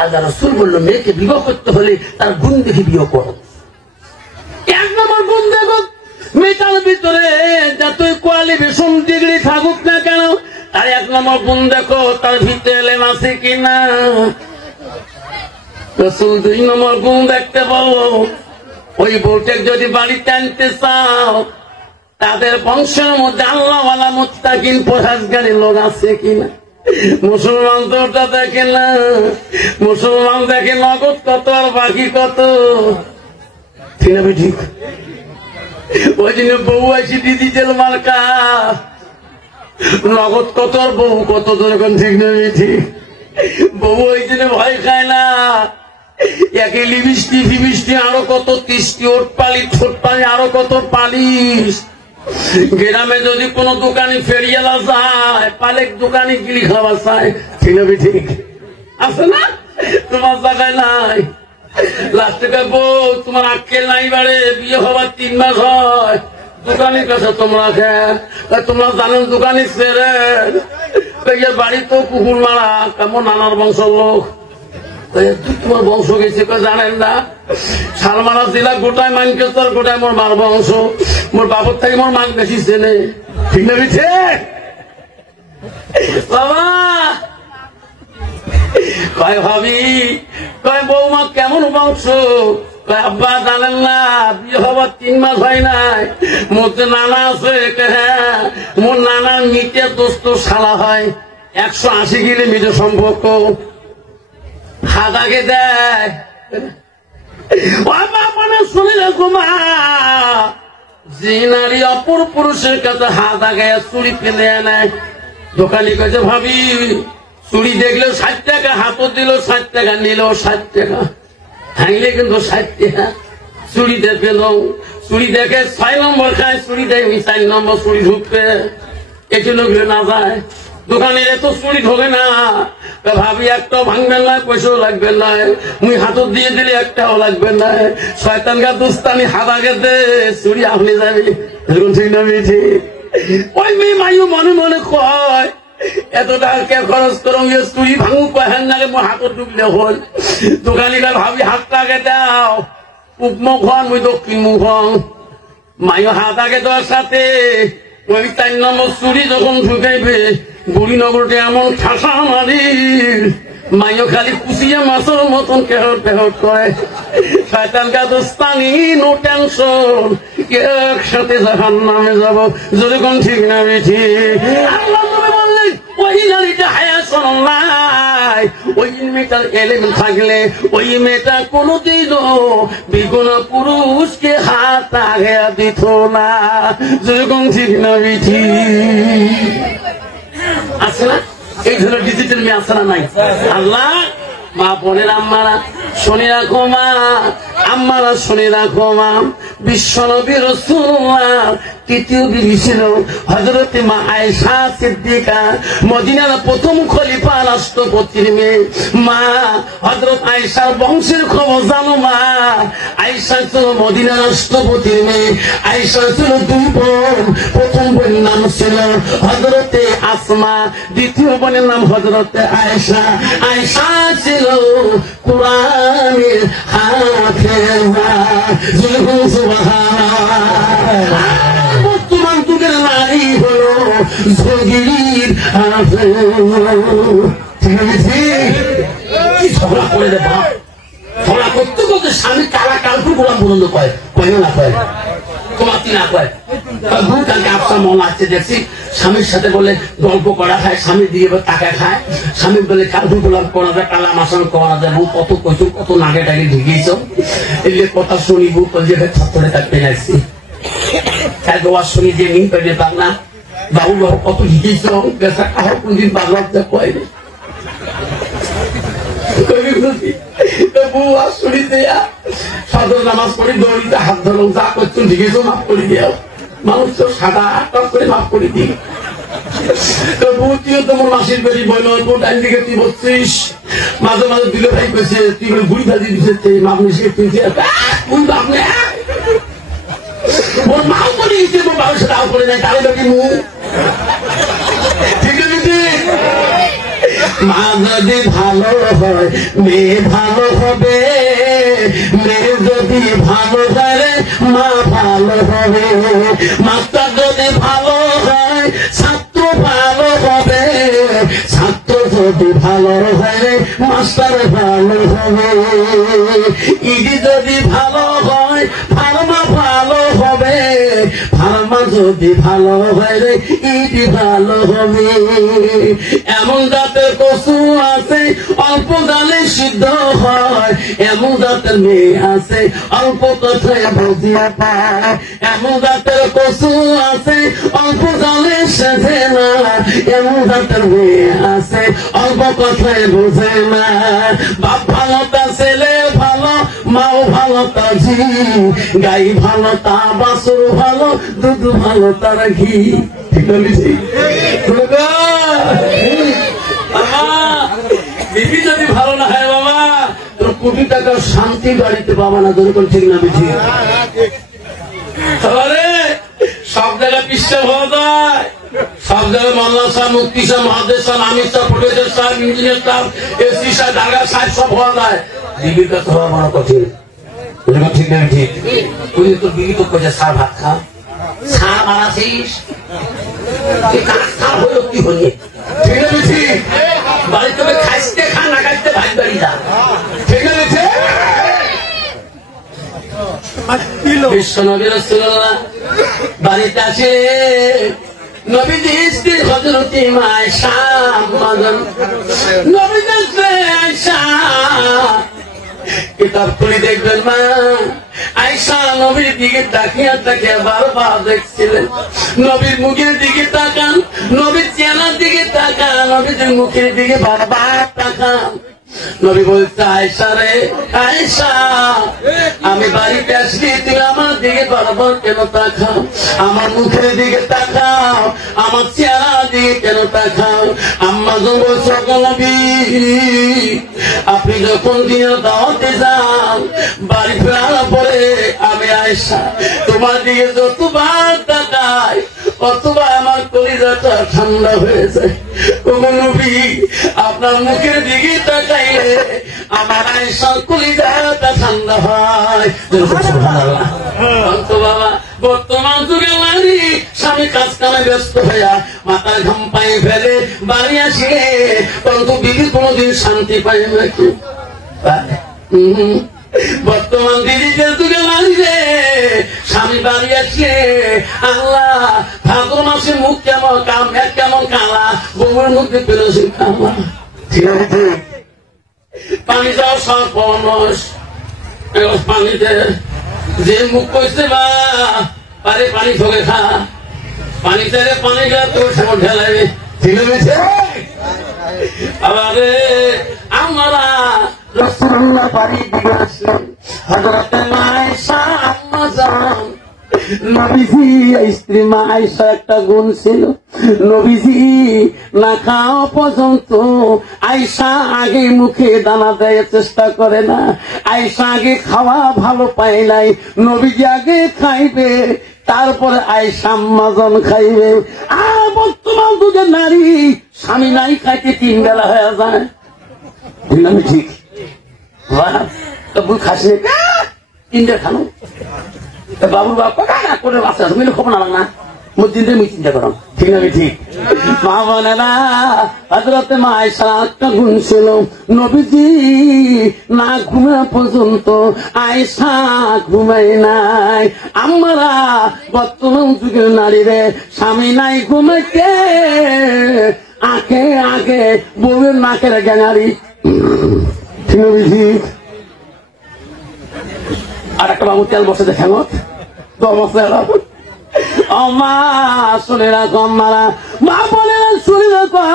আল্লাহ রাসূল বললো মেয়েকে বিবাহ করতে হলে তার গুণ দেখে বিয়ে করো। এক নম্বর গুণ দেখো, মেয়েটার ভিতরে যতই কোয়ালিফিকেশন ডিগ্রি থাকুক না কেন, আর এক নম্বর গুণ দেখো তার ভিতরে এলেম আছে কিনা। রাসূল দুই নম্বর গুণ দেখতে বললো, ওই বউটাকে যদি বাড়িতে আনতে চাও তাদের বংশের মধ্যে আল্লাহওয়ালা মুত্তাকিন পরহেজগারী লোক আছে কিনা। মুসলমান তো ওটা দেখে না, মুসলমান দেখে নগদ কত আর বাকি কত, ঠিক না ঠিক? ওই জন্য বউ আসি ডিজিটাল মার্কা, নগদ কত আর বউ কত, যখন ঠিক না ঠিক? বউ ওই জন্য ভয় খায় না, একে লিপস্টিক ফিবিস্টিক আরো কত 30টি ওট পালি ঠোঁট পালি আরো কত পালিশ। গ্রামে যদি কোন দোকানে ফেরিয়ালা যায়, পালেক দোকানে গিলি খাওয়া চায়, ঠিক না ঠিক? আছে না? তোমার জায়গায় নাই। লাস্টে বউ তোমার আক্কেল নাই বাড়ে, বিয়ে হবার 3 মাস হয়, দোকানের কাছে তোমরা তোমরা জানো দোকানে ছেড়ে বাড়ি তো কুকুর মারা, কেমন নানার বংশ লোক, তোমার বংশ গেছে জানেন না? শালমারা জেলা গোটায় মানকেশ্বর, গোটায় মোর মার বংশ, মোর বাবর থেকে মোর মান বেশি চেনে, ঠিক না বিছে? বাবা কয় ভাবি, কয় বৌমা কেমন বংশ, কয় আব্বা জানেন না বিয়ে হবার 3 মাস হয় নাই, মোর যে নানা আছে, হ্যাঁ মোর নানা মিটে দোস্ত শালা হয়, 180 কিলো মিটে সম্পর্ক, হাত আগে দেয়। শুনে রাখো মা, যে নারী অপর পুরুষের কাছে হাত আগে চুরি ফেলে নেয়, দোকানি কাছে ভাবি চুরি দেখলেও 60 টাকা, হাতও দিল 60 টাকা, নিল 60 টাকা, ভাঙলে কিন্তু 60 টাকা। চুরি দেখে চুরি দেখে 6 নম্বর খায়, চুরি দেখে 4 নম্বর চুরি ঢুকবে, এটি লোকলে না যায়। দোকানের এত চুরি ঢোকে না, ভাবি একটাও ভাঙবেন না, পয়সাও লাগবে না, মুই হাতত দিয়ে দিলে একটাও লাগবে না, শয়তান গা দুস্তানি হাত আগে দে, চুরি আপনি যাবি, এরকম ঠিক না ঠিক? ওই মেয়ে মাইও মনে মনে কয় এত টাকা কে খরচ করো, চুরি ভাঙু কহেন না, মই হাতত ডুবলে হল। দোকানিরা ভাবি হাতটা আগে দাও, পূব মুখ হন মুই দক্ষিণ মুখ হন, মাইও হাত আগে দেওয়ার সাথে ওই 4 নম্বর চুরি যখন ঢুকাইবে, বুড়িনগরটা এমন ঠাসা মারি, মাইও খালি কুচিয়ে মাছের মতন কেহর পেহর করে। শয়তান কা দোস্তানি, নো টেনশন, একসাথে জাহান্নামে যাব, যেরকম ঠিক না বেঠি? আল্লাহ নবী বললেন ওই নারীটা হায়াত নাই, ওই মেয়েটার এলেম থাকলে ওই মেয়েটা কোনোদিন বিগুনা পুরুষকে হাত আগে দিত না, যেরকম ঠিক না বেঠি? আছে না? এই ধরনের ডিজিটাল মেয়ে আছে না নাই? আল্লাহ মা বোনের আম্মারা শুনে রাখো, মা আম্মারা শুনে রাখো, মা বিশ্বনবী রাসূলুল্লাহ তৃতীয় বিবি ছিল হযরতে মা আয়েশা সিদ্দিকা, মদিনার প্রথম খলিফা রাষ্ট্রপতির মেয়ে। মা হযরত আয়েশার বংশের খবর জানো মা? আয়েশা ছিল মদিনার রাষ্ট্রপতির মেয়ে। আয়েশা ছিল 2 বোন, প্রথম বোনের নাম ছিল হযরতে আসমা, দ্বিতীয় বোনের নাম হযরতে আয়েশা। আয়েশা ছিল কুরআনের হাফেজা, সুবহানাল্লাহ। বর্তমান যুগের নারী হলো জগির কি ঝগড়া করে রে বাপ, ঝগড়া করতে করতে স্বামী কালা কালপুর গোলাম পর্যন্ত কয়, কয় না কয়, তোমার কি না কয়, ভুল কালকে আপনার মন আসছে দেখছি, স্বামীর সাথে বলে গল্প করা হয়, স্বামী দিয়ে টাকা খায়, স্বামী বলে কালপুর গোলাম করা যায়, কালা মাসান করা যায়, বউ কত কইছো, কত নাগে টাগে ঢেকেছ, এলে কথা শুনি বউ কল যে ছাত্রে থাকতে আসছি, শুনি যে মিন পেয়ে বাংলা বাবু বাবু কত শিখেছ, কোনদিন বাংলা কয় শুনি দেয়া সদর নামাজ পড়ি, দৌড়িতে হাত ধরো, যা করছো শিখেছ মাফ করে দিও, মানুষ তো সাদা টপ করে মাফ করে দিই। তুইও তোমার মাসির বাড়ি বইল, টাইম দিকে তুই বলছিস, মাঝে মাঝে দিলে ভাই কইছে তুই ঘুরি ভাজি দিচ্ছে, মাপ মিশিয়ে তুলছে, আপনি ওর মাও করে দিচ্ছে, ওর বাবার সাথে আও করে নেয়, তাহলে কি মুখ ঠিক আছে? মা যদি ভালো হয় মেয়ে ভালো হবে, মেয়ে যদি ভালো হয় মা ভালো হবে, মাস্টার যদি ভালো হয় ছাত্র ভালো হবে, ছাত্র যদি ভালো হয় মাস্টার ভালো হবে, ইডি যদি ভালো হয় ফার্মা ভালো হবে, ফার্মা যদি ভালো হয় রে ইডি ভালো হবে। এমন জাতের কচু আছে অল্প জালে সিদ্ধ হয়, এমন জাতের মেয়ে আছে অল্প কথায় বুঝিয়া পায়, এমন জাতের কচু আছে অল্প জালে সেধে না, এমন জাতের মেয়ে আছে অল্প কথায় বুঝে না। বাপ ভালো তা ছেলে ভালো, মাও ভালো তা ঝি, গাই ভালো তা বাছুর ভালো, দুধ ভালো তার ঘি। ঠিক বলেছি? বিবি যদি ভালো না হয় বাবা তোর কোটি টাকার শান্তি বাড়িতে পাবা না। তোর ঠিক না বেশি সব জায়গায় পিসা হওয়া যায়, সব জায়গায় মাল্লা সাহেব, মুক্তি সাহেব, মহাদেশ সাহেব, আমির সাহেব, প্রফেসর সাহেব, ইঞ্জিনিয়ার সাহেব, এসি সাহেব, ঢাকা সাহেব সব হওয়া যায়। বিবির কাছে হওয়া বড় কঠিন। ঠিক না ঠিক? তুই তোর বিবি তো কোথায় সার ভাত খা, সার বানাছিস হলো কি হলি? ঠিক না বেশি? বাড়িতে খাইতে খা, না খাইতে ভাই বাড়ি যা। ঠিক না বেশি? বিশ্ব নবী রাসূলুল্লাহ বাড়িতে আসে, নবীজি স্ত্রী হযরতে আয়েশা মাজন, নবীজি আয়েশা কিতাব খুলে দেখবেন মা আয়েশা নবীর দিকে তাকিয়া তাকিয়া বারবার দেখছিলেন। নবীর মুখের দিকে তাকান, নবীর চেহারার দিকে তাকান, নবীর মুখের দিকে বারবার তাকান। নবী বলছে আয়েশা রে আয়েশা, আমি বাড়িতে আসলি তুই আমার দিকে বারবার কেন তাকাও, আমার মুখের দিকে তাকাও, আমার চেহারার দিকে কেন তাকাও? আম্মা বলছে নবী আপনি যখন দিনের দাওয়াতে যান বাড়ি ফেরার পরে আমি আয়েশা তোমার দিকে যতবার তাকাই অতবার আমার কলিজাটা ঠান্ডা হয়ে যায়। ও নবী আপনার মুখের দিকে তাকাইলে আমার আয়েশার কলিজাটা ঠান্ডা হয়। বাবা বর্তমান যুগে নারী স্বামী কাজ কামে ব্যস্ত হইয়া মাথার ঘাম পায়ে ফেলে বাড়ি আসে, কিন্তু বিবি কোনদিন শান্তি পায় নাকি? বর্তমান দিদিদের যুগে নারী রে স্বামী বাড়ি আসে আল্লাহ ভাদ্র মাসে মুখ কেমন কেমন কালা, বউয়ের মধ্যে পেরেছে কালা। ঠিক আছে? পানি যাওয়া সব পরশ পানিতে যে মুখ কইছে বা পারে পানি ঠকে খা, পানি চাইলে পানি গা তোর সামনে ঢেলাবে। ঠিক আছে? আবার আমরা রাসূলুল্লাহ বাড়ি দিকে আসলেন, হযরতে আয়েশা আম্মা জান। নবীজি স্ত্রী মা আয়েশা একটা গুণ ছিল, নবীজি না খাওয়া পর্যন্ত আয়েশা আগে মুখে দানা দেয় চেষ্টা করে না। আয়েশা আগে খাওয়া ভালো পায় নাই, নবীজি আগে খাইবে তারপরে আয়েশা আম্মা জান খাইবে। আর বর্তমান যুগের নারী স্বামী নাই খাইতে 3 বেলা হয়ে যায়। ঠিক বুঝ খাসি 3টে খানো বাবুর বাপ না করে বাচ্চা মিলে খবর না না মসজিদে মুই চিন্তা করো। ঠিক না? ঠিক মা বোনেরা হযরতে মা আয়েশা একটা গুণ ছিল, নবীজি না ঘুমা পর্যন্ত আয়েশা ঘুমাই নাই। আমরা বর্তমান যুগের নারীরে স্বামী নাই ঘুমাইতে আগে আগে বউয়ের নাকের গ্যাঙারি। ঠিক না? আর একটা বাবু তেল বসে দেখেন মা শুনে রাখো, মারা মা বলে শুনে রাখো।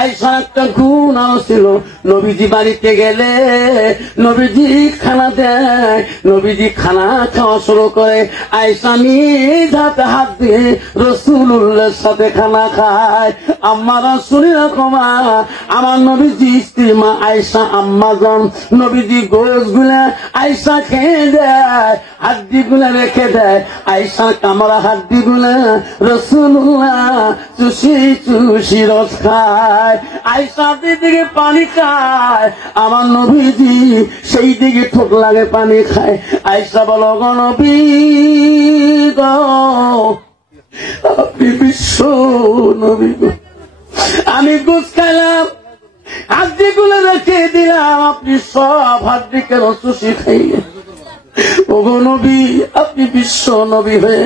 আয়েশা একটা গুণ ছিল, নবীজি বাড়িতে গেলে নবীজি খানা দেয়, নবীজি খানা খাওয়া শুরু করে আয়েশা নিজ হাতে হাত দিয়ে রাসূলুল্লাহর সাথে খানা খায়। আম্মারা শুনে রাখো মা, আমার নবীজি স্ত্রী মা আয়েশা আম্মা জান নবীজি গোশ গুলা আয়েশা খেয়ে দেয়, হাড্ডি গুলা রেখে দেয়। আয়েশা কামড়া হাড্ডি গুলা রাসূলুল্লাহ চুষি চুষি রস খায়। আয়েশা দিকে পানি খায়, আমার নবীজি সেই দিকে ঠোক লাগে পানি খায়। আয়েশা বলো, গো নবী গো, আপনি বিশ্ব নবী গো, আমি গোস খাইলাম, হাড্ডি গুলো রেখে দিলাম, আপনি সব হাড্ডি কেন চুষি খাইলেন? ওগো নবী, আপনি বিশ্ব নবী হয়ে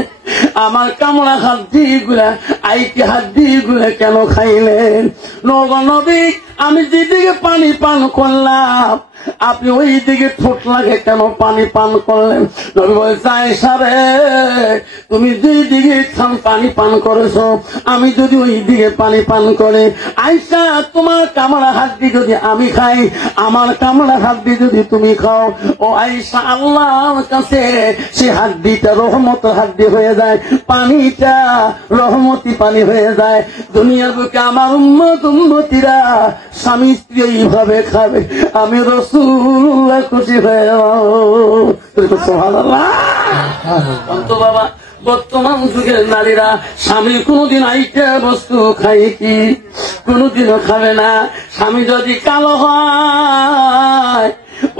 আমার কামড়া হাড্ডি গুলা, আইটি হাড্ডি গুলা কেন খাইলেন? ওগো নবী, আমি যেদিকে পানি পান করলাম, আপনি ওই দিকে ঠোঁট লাগে কেন পানি পান করলেন? নবী বলছে, আয়েশা রে, তুমি যেই দিকে পানি পান করেছো, আমি যদি ওই দিকে পানি পান করে, আয়েশা তোমার কামড়া হাড্ডি যদি আমি খাই, আমার কামড়া হাড্ডি যদি তুমি খাও, ও আয়েশা আল্লাহর কাছে সে হাড্ডিটা রহমতের হাড্ডি হয়ে যায়, পানিটা রহমতি পানি হয়ে যায়। দুনিয়ার বুকে আমার উম্মতিরা স্বামী স্ত্রী এইভাবে খাবে, আমি রাসূলুল্লাহ খুশি হয়ে সুবহানাল্লাহ। অন্ত বাবা, বর্তমান যুগের নারীরা স্বামী কোনদিন আইটা বস্তু খায় কি? কোনদিনও খাবে না। স্বামী যদি কালো হয়,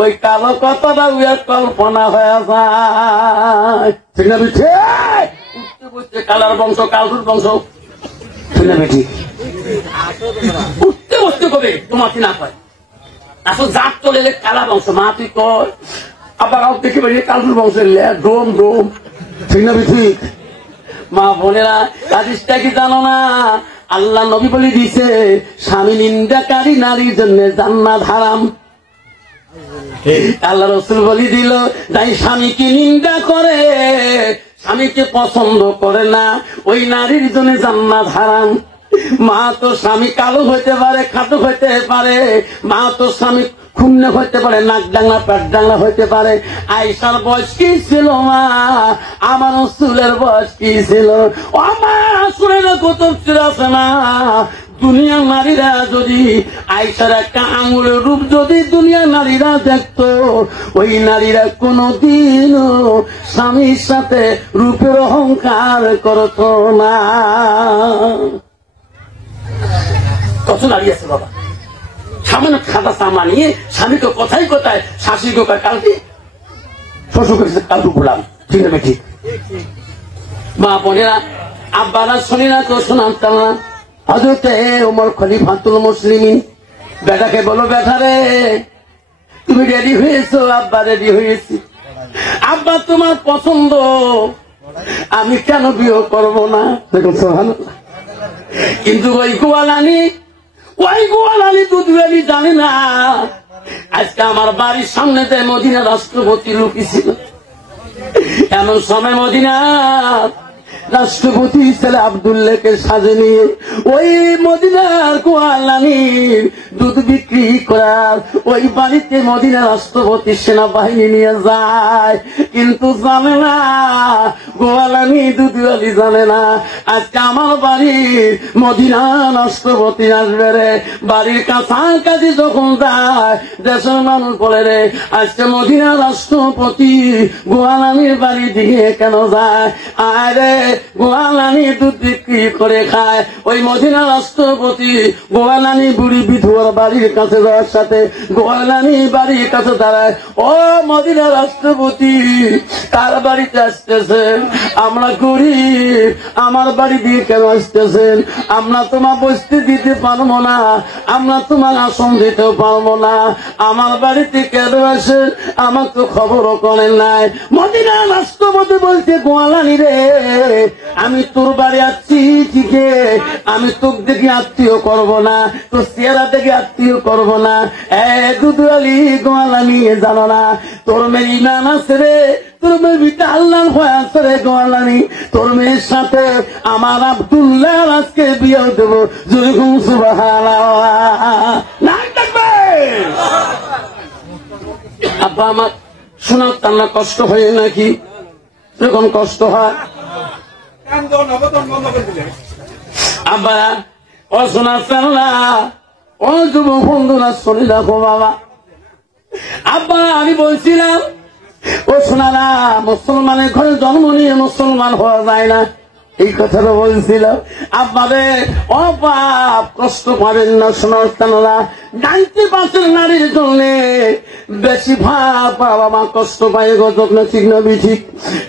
ওই কালো কথাটা কল্পনা হয়ে যায়, ঠিক না? উঠতে বসতে কালার বংশ, কালুর বংশ, ঠিক না? ঠিক, উঠতে বসতে কবে তোমার কি না কয়? আসলে জাত চলে এলে কালা বংশ, মা তুই কয়, আবার দেখে বেরিয়ে কালুর বংশের ডোম ডোম, ঠিক না? ঠিক। মা বোনেরা, হাদিসটা কি জানো না? আল্লাহ নবী বলে দিছে, স্বামী নিন্দাকারী নারীর জন্য জান্নাত হারাম। আল্লাহ রসুল বলি দিল, যাই স্বামীকে নিন্দা করে, স্বামীকে পছন্দ করে না, ওই নারীর জন্য জান্নাত হারাম। মা তো স্বামী কালো হইতে পারে, খাটো হইতে পারে, মা তো স্বামী খুন্নে হইতে পারে, নাক ডাংলা পেট ডাংলা হইতে পারে। আয়েশার বয়স কি ছিল মা? আমার রাসূলের বয়স কি ছিল? ও মা, শুনে না, কত আছে না, দুনিয়ার নারীরা যদি আয়েশার একটা আঙুলের রূপ যদি দুনিয়ার নারীরা দেখতো, ওই নারীরা কোনদিনও স্বামীর সাথে রূপের অহংকার করত না। কত নারী আছে বাবা, সামান্য খাতা সামা নিয়ে স্বামীকে কথাই কথায়, শাশুড়িকে কালকে শ্বশুরকে কালকে গোলাম, ঠিক না? ঠিক। মা বোনেরা, আব্বারা শুনি না তো শোনাতাম না। হযরতে ওমর খলিফাতুল মুসলিমিন বেটাকে বলো, বেটা রে, তুমি রেডি হয়েছো? আব্বা রেডি হয়েছি। আব্বা তোমার পছন্দ, আমি কেন বিয়ে করবো না? দেখুন সুবহানাল্লাহ। কিন্তু ওই গোয়ালানি দুধওয়ালি জানে না, আজকে আমার বাড়ির সামনে মদিনা রাষ্ট্রপতি লুকি ছিল। এমন সময় মদিনা রাষ্ট্রপতি ছেলে আব্দুল্লাহকে সাজে নিয়ে ওই মদিনার গোয়ালানির দুধ বিক্রি করার ওই বাড়িতে মদিনা রাষ্ট্রপতি সেনাবাহিনী নিয়ে যায়, কিন্তু জানে না গোয়ালানি দুধওয়ালি জানে না আজকে আমার বাড়ির মদিনা রাষ্ট্রপতি আসবে রে। বাড়ির কাছাকাছি যখন যায়, দেশের মানুষ বলে রে, আজকে মদিনা রাষ্ট্রপতি গোয়ালানির বাড়ি দিয়ে কেন যায়? আরে গোয়ালানি দুধ বিক্রি করে খায়। ওই মদিনা রাষ্ট্রপতি গোয়ালানি বুড়ি বিধুয়ার বাড়ির কাছে যাওয়ার সাথে গোয়ালানি বাড়ির কাছে দাঁড়ায়, ও মদিনা রাষ্ট্রপতি, কার বাড়িতে আসতেছেন? আমরা গরিব, আমার বাড়ি দিয়ে কেন আসতেছেন? আমরা তোমার বসতে দিতে পারবো না, আমরা তোমার আসন দিতে পারবো না, আমার বাড়িতে কেন আসেন? আমার তো খবরও করেন নাই। মদিনা রাষ্ট্রপতি বলছে, গোয়ালানি রে, আমি তোর বাড়ি আসছি ঠিকে, আমি তোর দেখে আত্মীয় করবো না, তোর চেহারা দেখে আত্মীয় করবো না। দুধওয়ালি গোয়ালানি জানো না, তোর মেয়ে ইমান আছে রে, তোর মেয়ে বিটা আল্লাহ হয়ে আছে রে গোয়ালানি, তোর মেয়ের সাথে আমার আব্দুল্লাহ আজকে বিয়ে দেবো। যেরকম সুবহানাল্লাহ না থাকবে। আব্বা আমার শোনার তার কষ্ট হয় নাকি? এরকম কষ্ট হয় আব্বা? ও শোনার চাল্লা, ও যুব বন্ধুরা শুনে রাখো বাবা। আব্বা আমি বলছিলাম ও শোনারা, মুসলমানের ঘরে জন্ম নিয়ে মুসলমান হওয়া যায় না, এই কথাটা বলছিলাম। আপনাদের অপাপ কষ্ট পাবেন না শোনার টানারা। 90% নারীর জন্য বেশি ভাব বাবা মা কষ্ট পায় গো, যত্ন ঠিক না বিঠিক।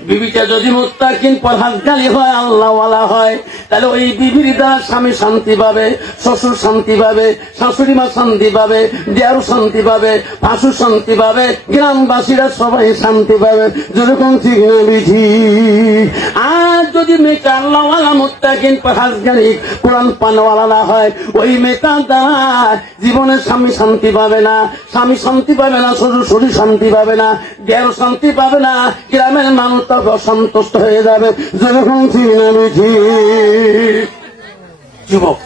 বিবিটা যদি মুত্তাকিন পরহেজগারী হয়, আল্লাহওয়ালা হয়, তাহলে ওই বিবির দ্বারা স্বামী শান্তি পাবে, শ্বশুর শান্তি পাবে, শাশুড়ি মা শান্তি পাবে, দেয়ারও শান্তি পাবে, ভাসুর শান্তি পাবে, গ্রামবাসীরা সবাই শান্তি পাবে, যেরকম ঠিক না বিঠিক। আর যদি মেয়েটা আল্লাহওয়ালা মুত্তাকিন পরহেজগারী কোরআন পানওয়ালা না হয়, ওই মেয়েটার দ্বারা জীবনে স্বামী শান্তি পাবে না, স্বামী শান্তি পাবে না, শ্বশুর শরীর শান্তি পাবে না, দেয়ারও শান্তি পাবে না, গ্রামের মানুষ তবে অসন্তুষ্ট হয়ে যাবে, যেরকম ঠিক না বিঠিক। যুবক